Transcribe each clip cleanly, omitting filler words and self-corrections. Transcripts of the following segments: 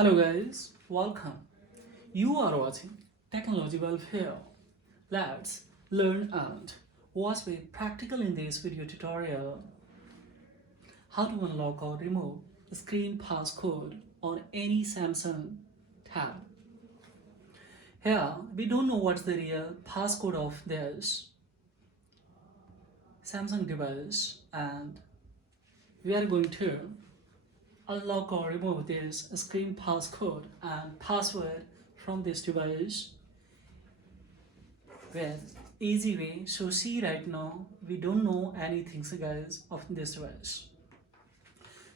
Hello guys, welcome. You are watching Technology Bulb here. Let's learn and watch with practical in this video tutorial. How to unlock or remove the screen passcode on any Samsung tab. Here we don't know what's the real passcode of this Samsung device and we are going to unlock or remove this screen passcode and password from this device with easy way. So see, right now we don't know anything, so guys, of this device.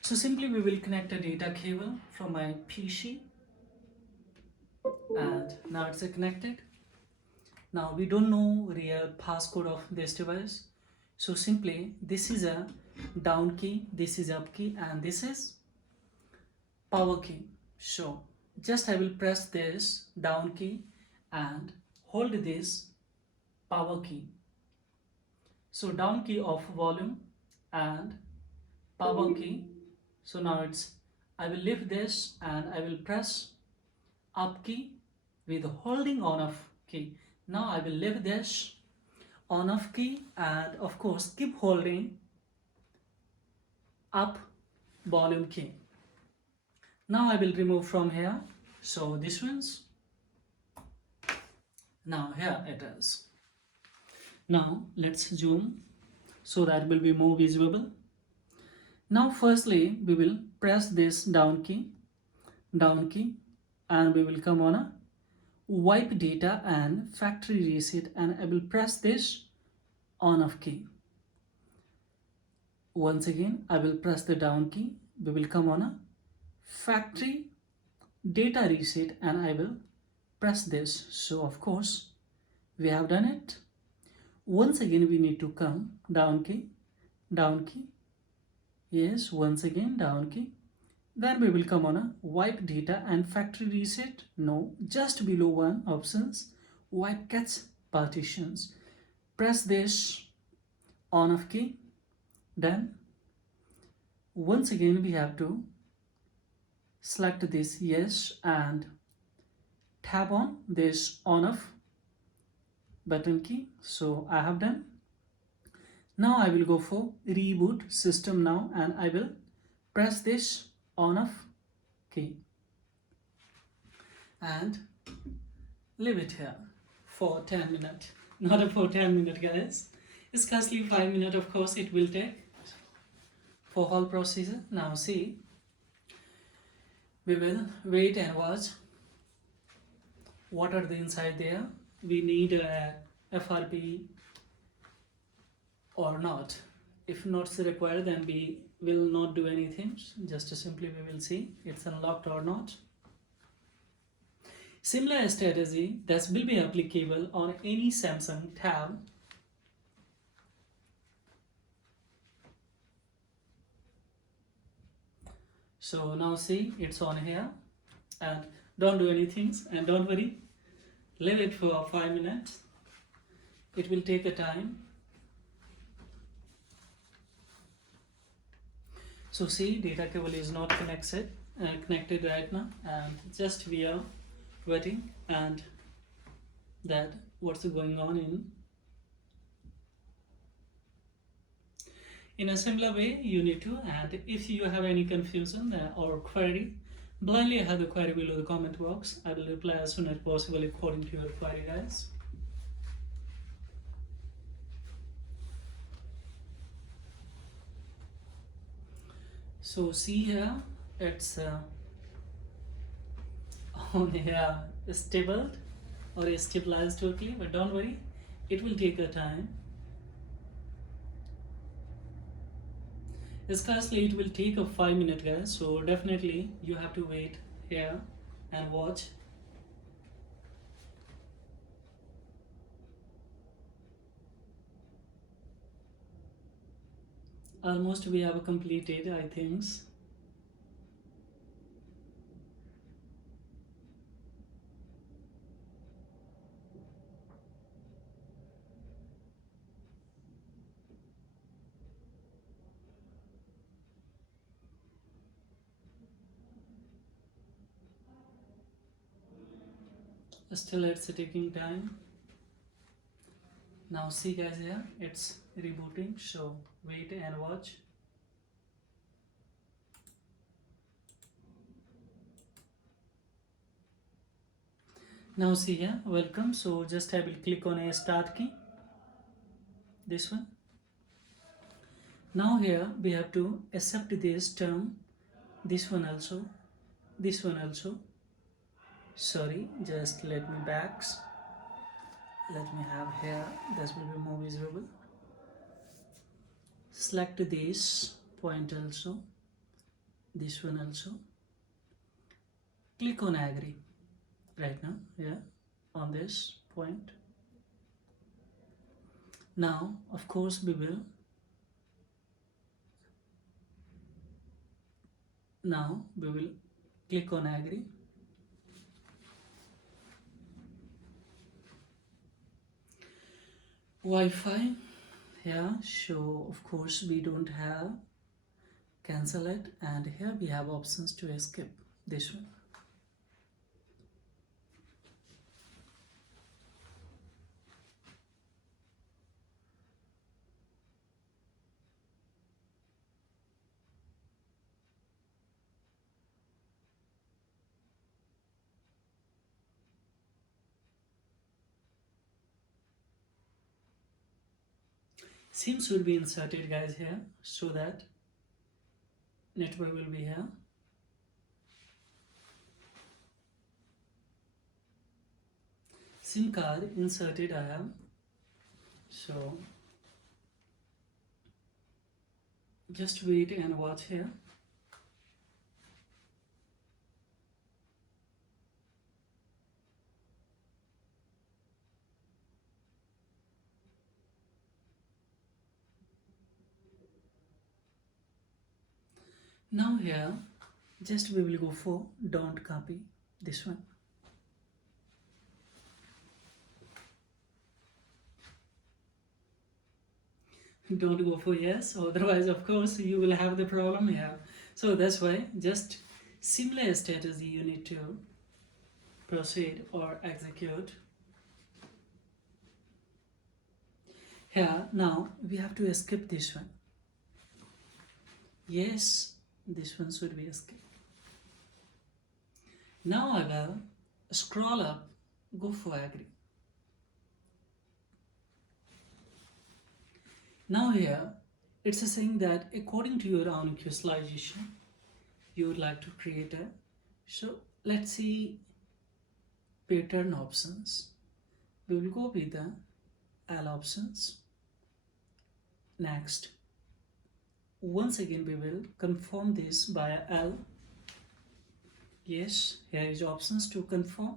So simply we will connect a data cable from my PC and now it's connected. Now we don't know real passcode of this device, so simply this is a down key, this is up key, and this is power key. So just I will press this down key and hold this power key. So down key of volume and power key. So now it's I will lift this and I will press up key with holding on off key. Now I will lift this on off key and of course keep holding up volume key. Now I will remove from here. So this one's now here it is. Now let's zoom so that will be more visible. Now firstly we will press this down key and we will come on a wipe data and factory reset and I will press this on off key. Once again I will press the down key, we will come on a factory data reset and I will press this. So of course we have done it. Once again we need to come down key, yes, once again down key. Then we will come on a wipe data and factory reset. No, just below one options, wipe cache partitions. Press this on off key. Then once again we have to select this yes and tap on this on off button key. So I have done. Now I will go for reboot system now and I will press this on off key and leave it here for 10 minutes. Not for 10 minutes guys, it's scarcely 5 minutes. Of course it will take for whole procedure. Now see, we will wait and watch what are the inside there. We need a FRP or not. If not required, then we will not do anything. Just simply we will see it's unlocked or not. Similar strategy that will be applicable on any Samsung tab. So now see, it's on here and don't do anything and don't worry, leave it for 5 minutes. It will take a time. So see, data cable is not connected right now and just we are waiting and that what's going on in a similar way you need to. And if you have any confusion or query, blindly have the query below the comment box. I will reply as soon as possible according to your query guys. So see here, it's on here stable or stabilized totally, but don't worry, it will take a time. Scarcely it will take a 5 minutes guys, so definitely you have to wait here and watch. Almost we have completed, I think. Still it's taking time. Now see guys, here it's rebooting, so wait and watch. Now see here, welcome. So just I will click on a start key, this one. Now here we have to accept this term, this one also, this one also. Sorry, just let me backs. Let me have here, this will be more visible. Select this point also, this one also. Click on agree right now, yeah, on this point. Now of course we will click on agree. Wi-Fi, yeah, so of course we don't have, cancel it, and here we have options to escape, this one. SIM should be inserted guys here, so that network will be here. SIM card inserted I have, so just wait and watch here. Now here just we will go for don't copy, this one. Don't go for yes, otherwise of course you will have the problem here. So that's why just similar strategy you need to proceed or execute. Here now we have to escape this one. Yes, this one should be escape. Now I will scroll up, go for agree. Now here it's saying that according to your own utilization you would like to create a, so let's see pattern options. We will go with the L options. Next, once again we will confirm this by L. Yes, here is options to confirm.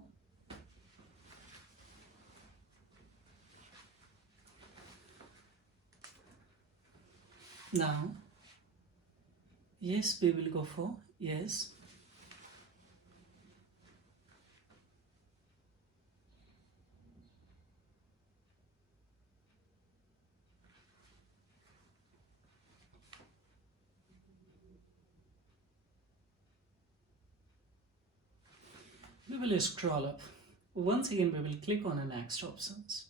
Now yes, we will go for yes. We will scroll up. Once again we will click on the next options.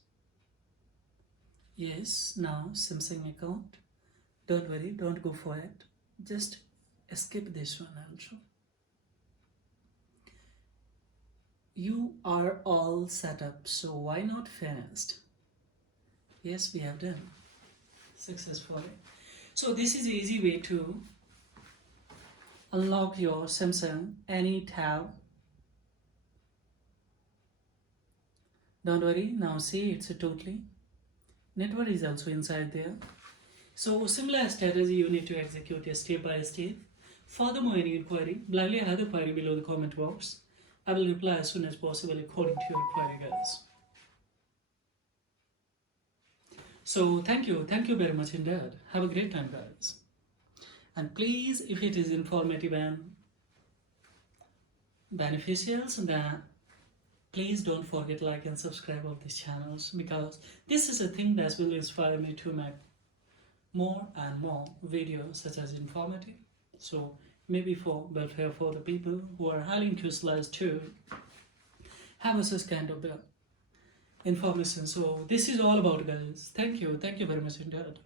Yes, now Samsung account. Don't worry, don't go for it. Just escape this one also. You are all set up, so why not finished? Yes, we have done successfully. So this is an easy way to unlock your Samsung any tab. Don't worry, now see it's a totally network is also inside there. So similar strategy you need to execute step by step. Furthermore, any inquiry, blindly add the query below the comment box. I will reply as soon as possible according to your query, guys. So thank you very much indeed. Have a great time, guys. And please, if it is informative and beneficial, then please don't forget like and subscribe of these channels, because this is a thing that will inspire me to make more and more videos such as informative. So maybe for welfare for the people who are highly utilized too. have a such kind of the information. So this is all about, guys. Thank you very much, Internet.